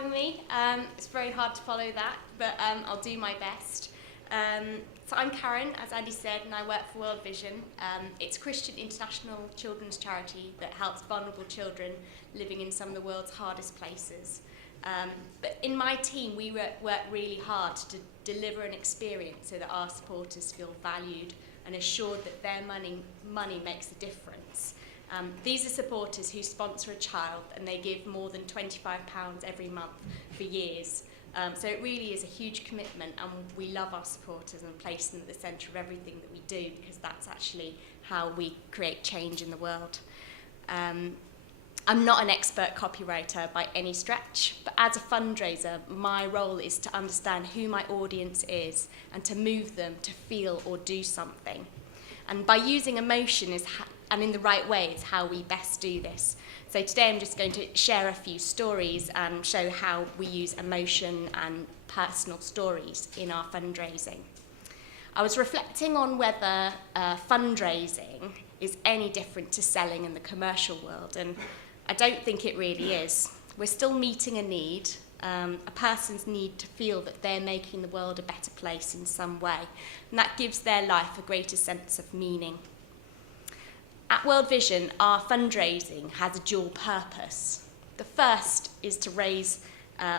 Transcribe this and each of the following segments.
having me. It's very hard to follow that, but I'll do my best. So I'm Karen, as Andy said, and I work for World Vision. It's a Christian international children's charity that helps vulnerable children living in some of the world's hardest places. But in my team, we work really hard to deliver an experience so that our supporters feel valued and assured that their money makes a difference. These are supporters who sponsor a child and they give more than £25 every month for years. So it really is a huge commitment, and we love our supporters and place them at the centre of everything that we do, because that's actually how we create change in the world. I'm not an expert copywriter by any stretch, but as a fundraiser, my role is to understand who my audience is and to move them to feel or do something. And by using emotion and in the right way is how we best do this. So today I'm just going to share a few stories and show how we use emotion and personal stories in our fundraising. I was reflecting on whether fundraising is any different to selling in the commercial world, and I don't think it really is. We're still meeting a need, a person's need to feel that they're making the world a better place in some way, and that gives their life a greater sense of meaning. At World Vision, our fundraising has a dual purpose. The first is to raise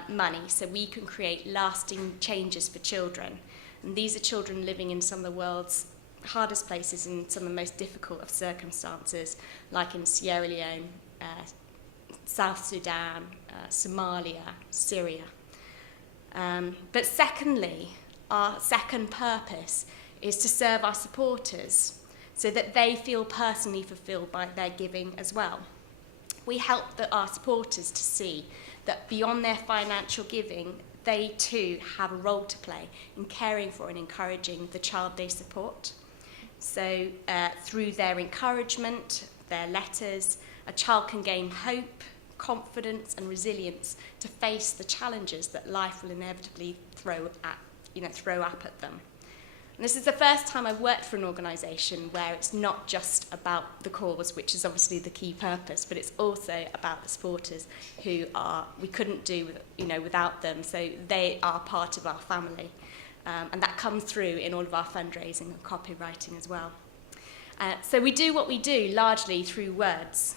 money so we can create lasting changes for children. And these are children living in some of the world's hardest places, in some of the most difficult of circumstances, like in Sierra Leone, South Sudan, Somalia, Syria. But secondly, our second purpose is to serve our supporters so that they feel personally fulfilled by their giving as well. We help our supporters to see that beyond their financial giving, they too have a role to play in caring for and encouraging the child they support. So through their encouragement, their letters, a child can gain hope, confidence and resilience to face the challenges that life will inevitably throw up at them. And this is the first time I've worked for an organisation where it's not just about the cause, which is obviously the key purpose, but it's also about the supporters who we couldn't do without them. So they are part of our family. And that comes through in all of our fundraising and copywriting as well. So we do what we do largely through words.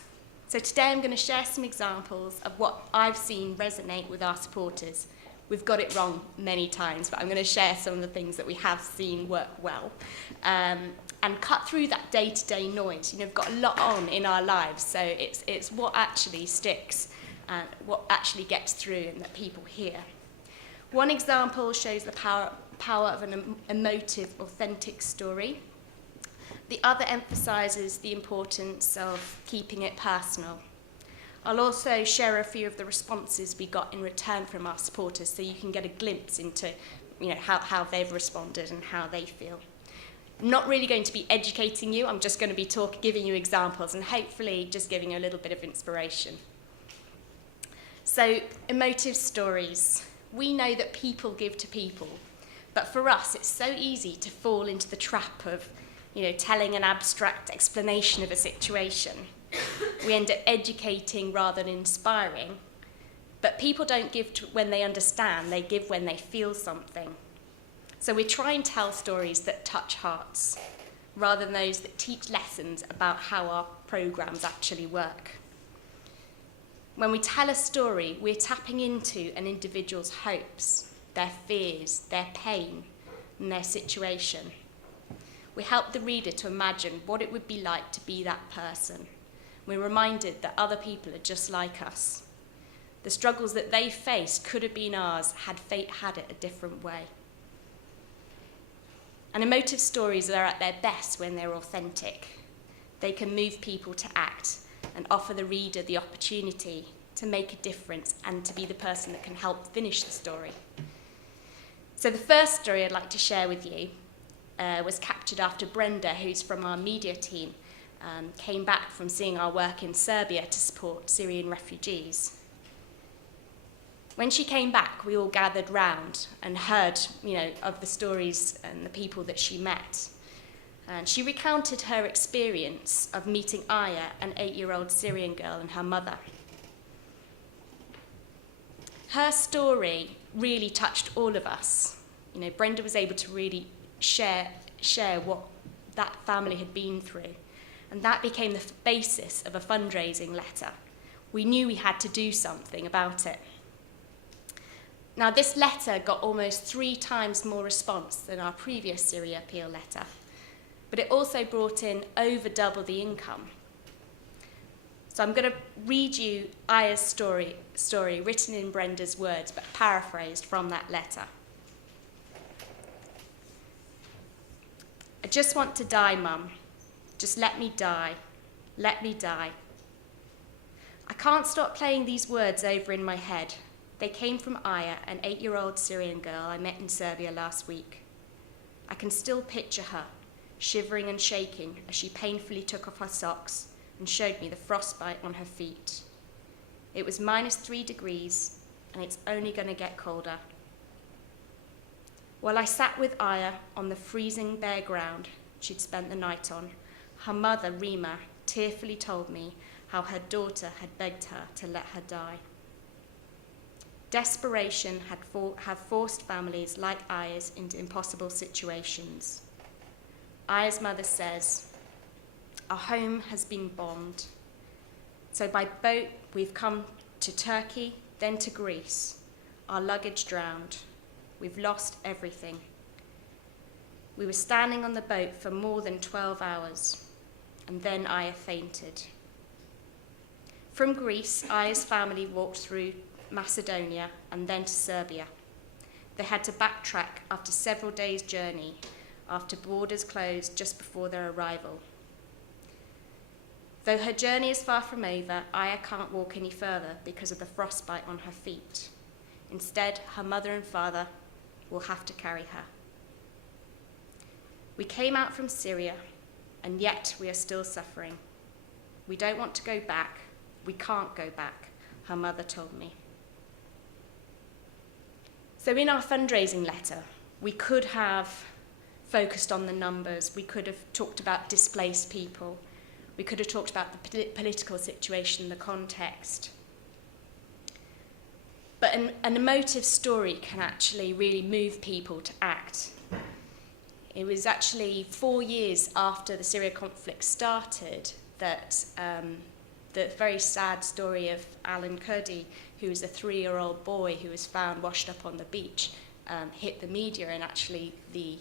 So today I'm going to share some examples of what I've seen resonate with our supporters. We've got it wrong many times, but I'm going to share some of the things that we have seen work well, and cut through that day-to-day noise. We've got a lot on in our lives, so it's what actually sticks, what actually gets through and that people hear. One example shows the power of an emotive, authentic story. The other emphasises the importance of keeping it personal. I'll also share a few of the responses we got in return from our supporters, so you can get a glimpse into how they've responded and how they feel. I'm not really going to be educating you, I'm just going to be giving you examples and hopefully just giving you a little bit of inspiration. So, emotive stories. We know that people give to people, but for us it's so easy to fall into the trap of telling an abstract explanation of a situation. We end up educating rather than inspiring. But people don't give when they understand, they give when they feel something. So we try and tell stories that touch hearts, rather than those that teach lessons about how our programmes actually work. When we tell a story, we're tapping into an individual's hopes, their fears, their pain, and their situation. We help the reader to imagine what it would be like to be that person. We're reminded that other people are just like us. The struggles that they faced could have been ours had fate had it a different way. And emotive stories are at their best when they're authentic. They can move people to act and offer the reader the opportunity to make a difference and to be the person that can help finish the story. So the first story I'd like to share with you was captured after Brenda, who's from our media team, came back from seeing our work in Serbia to support Syrian refugees. When she came back, we all gathered round and heard, of the stories and the people that she met. And she recounted her experience of meeting Aya, an 8-year-old Syrian girl, and her mother. Her story really touched all of us. You know, Brenda was able to really share what that family had been through. And that became the basis of a fundraising letter. We knew we had to do something about it. Now, this letter got almost 3 times more response than our previous Syria appeal letter, but it also brought in over double the income. So I'm going to read you Aya's story written in Brenda's words, but paraphrased from that letter. I just want to die, Mum. Just let me die. Let me die. I can't stop playing these words over in my head. They came from Aya, an 8-year-old Syrian girl I met in Serbia last week. I can still picture her, shivering and shaking as she painfully took off her socks and showed me the frostbite on her feet. It was -3 degrees, and it's only going to get colder. While I sat with Aya on the freezing bare ground she'd spent the night on, her mother, Rima, tearfully told me how her daughter had begged her to let her die. Desperation had forced families like Aya's into impossible situations. Aya's mother says, "Our home has been bombed. So by boat we've come to Turkey, then to Greece. Our luggage drowned. We've lost everything. We were standing on the boat for more than 12 hours, and then Aya fainted." From Greece, Aya's family walked through Macedonia and then to Serbia. They had to backtrack after several days' journey after borders closed just before their arrival. Though her journey is far from over, Aya can't walk any further because of the frostbite on her feet. Instead, her mother and father will have to carry her. We came out from Syria, and yet we are still suffering. We don't want to go back. We can't go back, her mother told me. So in our fundraising letter, we could have focused on the numbers. We could have talked about displaced people. We could have talked about the political situation, the context. But an emotive story can actually really move people to act. It was actually 4 years after the Syria conflict started that the very sad story of Allonby, who was a 3-year-old boy who was found washed up on the beach, hit the media, and actually the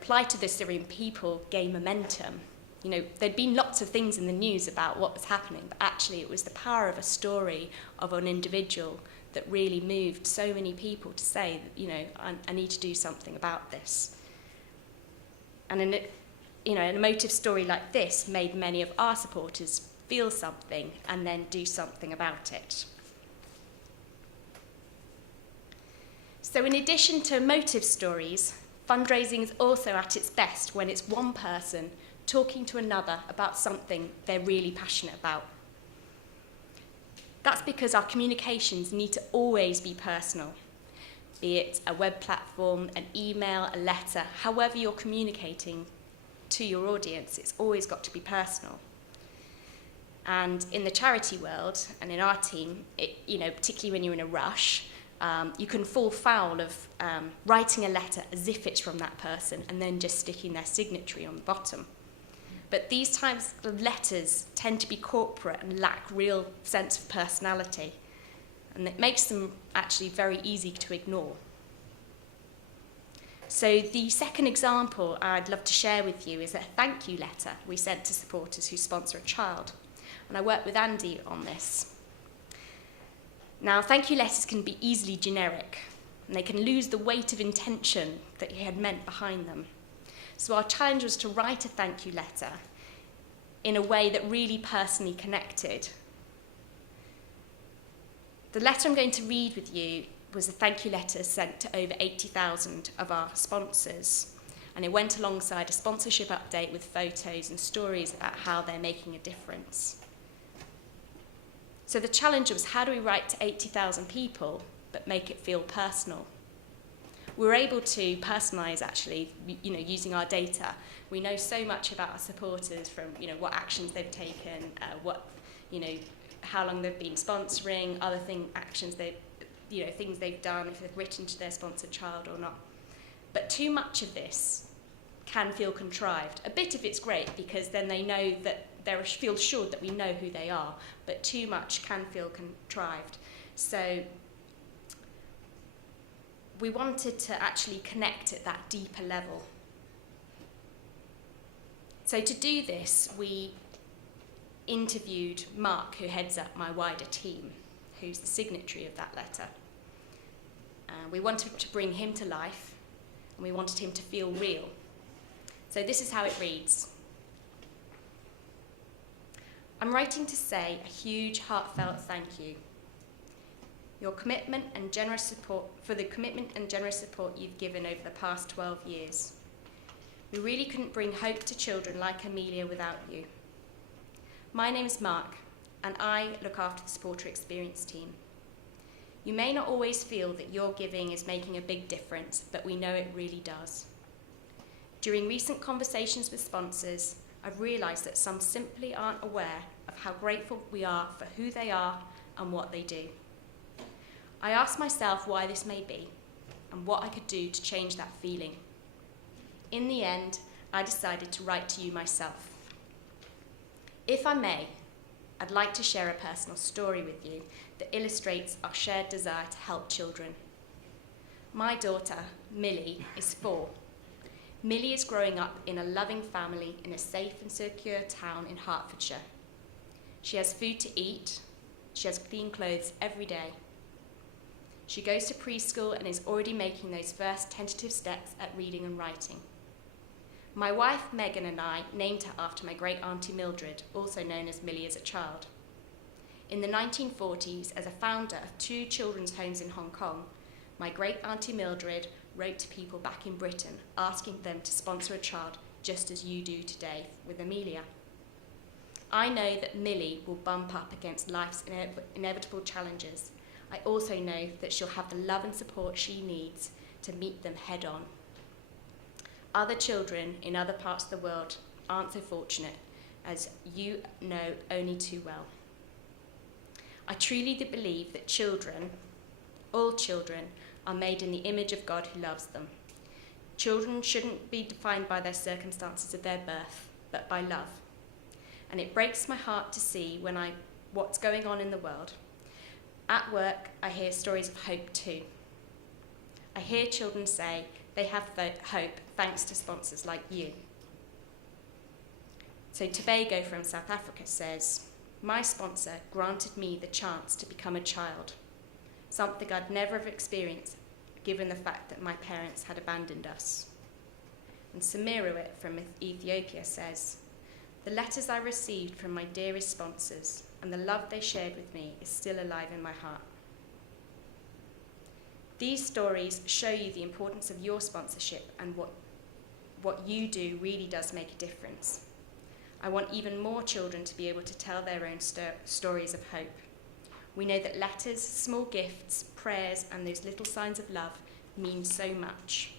plight of the Syrian people gained momentum. You know, there'd been lots of things in the news about what was happening, but actually it was the power of a story of an individual that really moved so many people to say, I need to do something about this. And an emotive story like this made many of our supporters feel something and then do something about it. So in addition to emotive stories, fundraising is also at its best when it's one person talking to another about something they're really passionate about. That's because our communications need to always be personal, be it a web platform, an email, a letter, however you're communicating to your audience, it's always got to be personal. And in the charity world, and in our team, particularly when you're in a rush, you can fall foul of writing a letter as if it's from that person and then just sticking their signature on the bottom. But these types of letters tend to be corporate and lack real sense of personality, and it makes them actually very easy to ignore. So the second example I'd love to share with you is a thank you letter we sent to supporters who sponsor a child, and I worked with Andy on this. Now, thank you letters can be easily generic, and they can lose the weight of intention that he had meant behind them. So our challenge was to write a thank you letter in a way that really personally connected. The letter I'm going to read with you was a thank you letter sent to over 80,000 of our sponsors, and it went alongside a sponsorship update with photos and stories about how they're making a difference. So the challenge was, how do we write to 80,000 people but make it feel personal? We were able to personalise, actually, using our data. We know so much about our supporters, from what actions they've taken, how long they've been sponsoring, other actions things they've done, if they've written to their sponsored child or not. But too much of this can feel contrived. A bit of it's great because then they know that they feel assured that we know who they are, but too much can feel contrived. So we wanted to actually connect at that deeper level. So to do this, we interviewed Mark, who heads up my wider team, who's the signatory of that letter. We wanted to bring him to life, and we wanted him to feel real. So this is how it reads. I'm writing to say a huge, heartfelt thank you. Your commitment and generous support for the commitment and generous support you've given over the past 12 years. We really couldn't bring hope to children like Amelia without you. My name's Mark, and I look after the supporter experience team. You may not always feel that your giving is making a big difference, but we know it really does. During recent conversations with sponsors, I've realised that some simply aren't aware of how grateful we are for who they are and what they do. I asked myself why this may be and what I could do to change that feeling. In the end, I decided to write to you myself. If I may, I'd like to share a personal story with you that illustrates our shared desire to help children. My daughter, Millie, is 4. Millie is growing up in a loving family in a safe and secure town in Hertfordshire. She has food to eat. She has clean clothes every day. She goes to preschool and is already making those first tentative steps at reading and writing. My wife, Megan, and I named her after my great-auntie Mildred, also known as Millie as a child. In the 1940s, as a founder of 2 children's homes in Hong Kong, my great-auntie Mildred wrote to people back in Britain, asking them to sponsor a child just as you do today with Amelia. I know that Millie will bump up against life's inevitable challenges. I also know that she'll have the love and support she needs to meet them head on. Other children in other parts of the world aren't so fortunate, as you know only too well. I truly believe that children, all children, are made in the image of God who loves them. Children shouldn't be defined by their circumstances of their birth, but by love. And it breaks my heart to see what's going on in the world. At work, I hear stories of hope too. I hear children say they have hope thanks to sponsors like you. So Tobago from South Africa says, my sponsor granted me the chance to become a child, something I'd never have experienced given the fact that my parents had abandoned us. And Samirawit from Ethiopia says, the letters I received from my dearest sponsors and the love they shared with me is still alive in my heart. These stories show you the importance of your sponsorship, and what you do really does make a difference. I want even more children to be able to tell their own stories of hope. We know that letters, small gifts, prayers, and those little signs of love mean so much.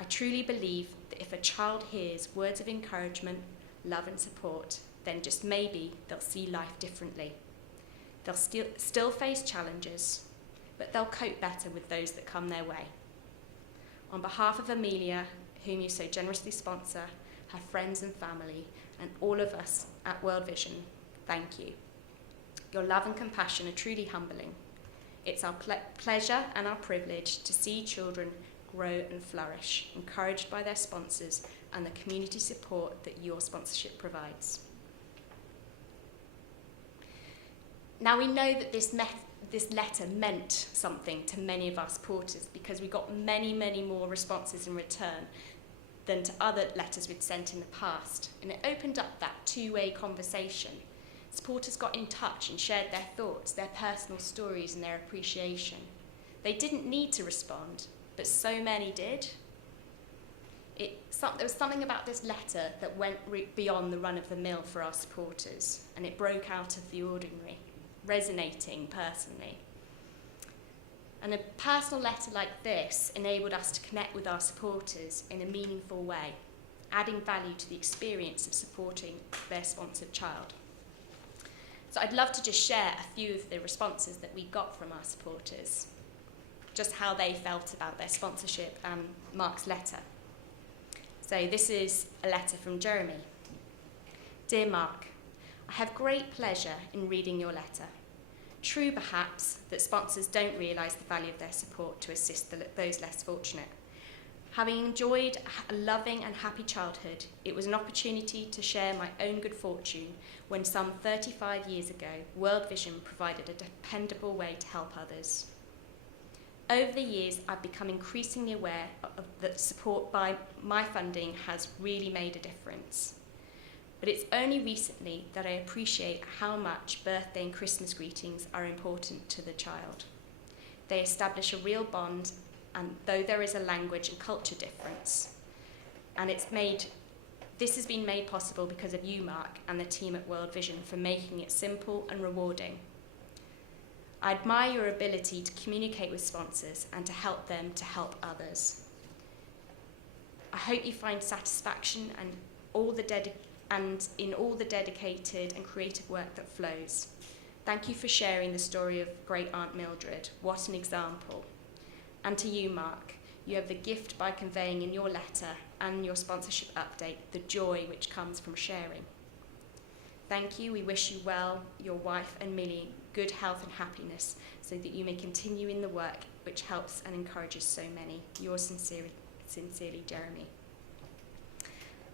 I truly believe that if a child hears words of encouragement, love and support, then just maybe they'll see life differently. They'll still face challenges, but they'll cope better with those that come their way. On behalf of Amelia, whom you so generously sponsor, her friends and family, and all of us at World Vision, thank you. Your love and compassion are truly humbling. It's our pleasure and our privilege to see children grow and flourish, encouraged by their sponsors and the community support that your sponsorship provides. Now we know that this letter meant something to many of our supporters because we got many, many more responses in return than to other letters we'd sent in the past. And it opened up that two-way conversation. Supporters got in touch and shared their thoughts, their personal stories and their appreciation. They didn't need to respond, but so many did. There was something about this letter that went beyond the run-of-the-mill for our supporters, and it broke out of the ordinary, resonating personally. And a personal letter like this enabled us to connect with our supporters in a meaningful way, adding value to the experience of supporting their sponsored child. So I'd love to just share a few of the responses that we got from our supporters, just how they felt about their sponsorship and Mark's letter. So this is a letter from Jeremy. Dear Mark, I have great pleasure in reading your letter. True, perhaps, that sponsors don't realise the value of their support to assist those less fortunate. Having enjoyed a loving and happy childhood, it was an opportunity to share my own good fortune when some 35 years ago, World Vision provided a dependable way to help others. Over the years, I've become increasingly aware that support by my funding has really made a difference. But it's only recently that I appreciate how much birthday and Christmas greetings are important to the child. They establish a real bond, and though there is a language and culture difference, and this has been made possible because of you, Mark, and the team at World Vision for making it simple and rewarding. I admire your ability to communicate with sponsors and to help them to help others. I hope you find satisfaction and in all the dedicated and creative work that flows. Thank you for sharing the story of great Aunt Mildred. What an example. And to you, Mark, you have the gift by conveying in your letter and your sponsorship update the joy which comes from sharing. Thank you. We wish you well, your wife and Millie, good health and happiness, so that you may continue in the work which helps and encourages so many. Yours sincerely, Jeremy.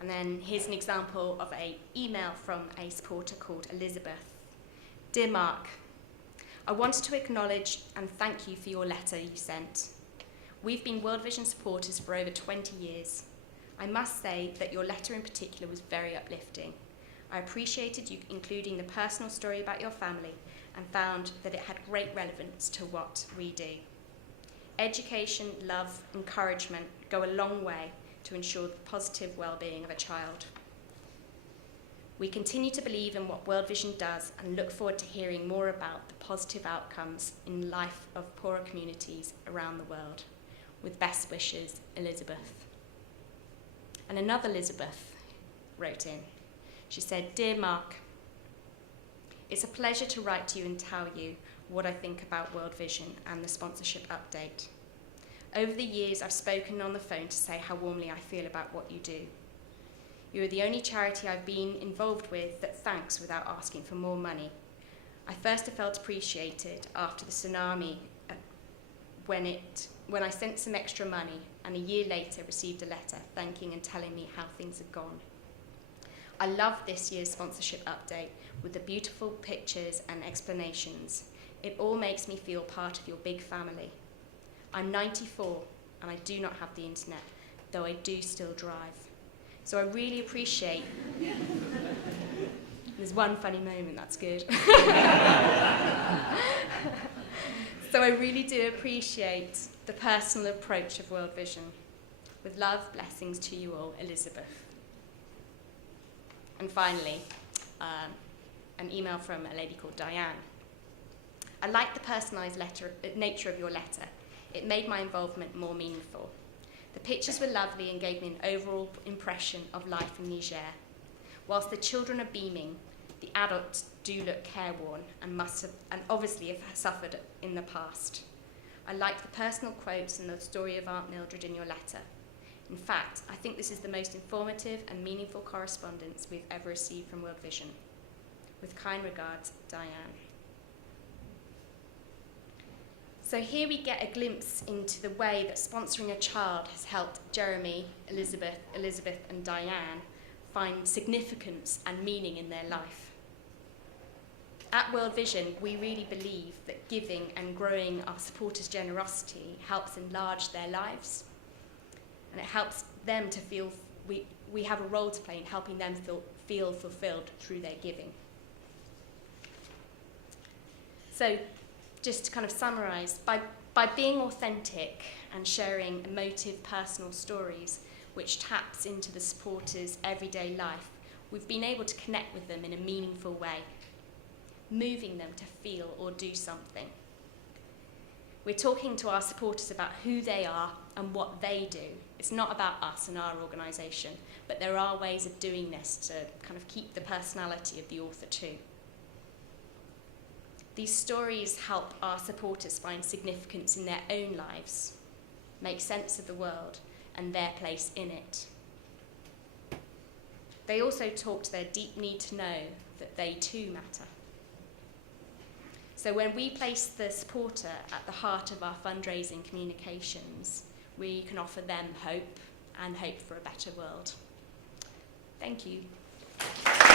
And then here's an example of an email from a supporter called Elizabeth. Dear Mark, I wanted to acknowledge and thank you for your letter you sent. We've been World Vision supporters for over 20 years. I must say that your letter in particular was very uplifting. I appreciated you including the personal story about your family and found that it had great relevance to what we do. Education, love, encouragement go a long way to ensure the positive well-being of a child. We continue to believe in what World Vision does and look forward to hearing more about the positive outcomes in life of poorer communities around the world. With best wishes, Elizabeth. And another Elizabeth wrote in. She said, Dear Mark, it's a pleasure to write to you and tell you what I think about World Vision and the sponsorship update. Over the years, I've spoken on the phone to say how warmly I feel about what you do. You are the only charity I've been involved with that thanks without asking for more money. I first felt appreciated after the tsunami when I sent some extra money, and a year later received a letter thanking and telling me how things had gone. I love this year's sponsorship update with the beautiful pictures and explanations. It all makes me feel part of your big family. I'm 94 and I do not have the internet, though I do still drive. So I really appreciate... There's one funny moment, that's good. So I really do appreciate the personal approach of World Vision. With love, blessings to you all, Elizabeth. And finally, an email from a lady called Diane. I like the personalised nature of your letter. It made my involvement more meaningful. The pictures were lovely and gave me an overall impression of life in Niger. Whilst the children are beaming, the adults do look careworn and obviously have suffered in the past. I like the personal quotes and the story of Aunt Mildred in your letter. In fact, I think this is the most informative and meaningful correspondence we've ever received from World Vision. With kind regards, Diane. So here we get a glimpse into the way that sponsoring a child has helped Jeremy, Elizabeth, and Diane find significance and meaning in their life. At World Vision, we really believe that giving and growing our supporters' generosity helps enlarge their lives, and it helps them to feel we have a role to play in helping them feel fulfilled through their giving. So, just to kind of summarise, by being authentic and sharing emotive personal stories which taps into the supporters' everyday life, we've been able to connect with them in a meaningful way, moving them to feel or do something. We're talking to our supporters about who they are and what they do. It's not about us and our organisation, but there are ways of doing this to kind of keep the personality of the author too. These stories help our supporters find significance in their own lives, make sense of the world and their place in it. They also talk to their deep need to know that they too matter. So when we place the supporter at the heart of our fundraising communications, we can offer them hope and hope for a better world. Thank you.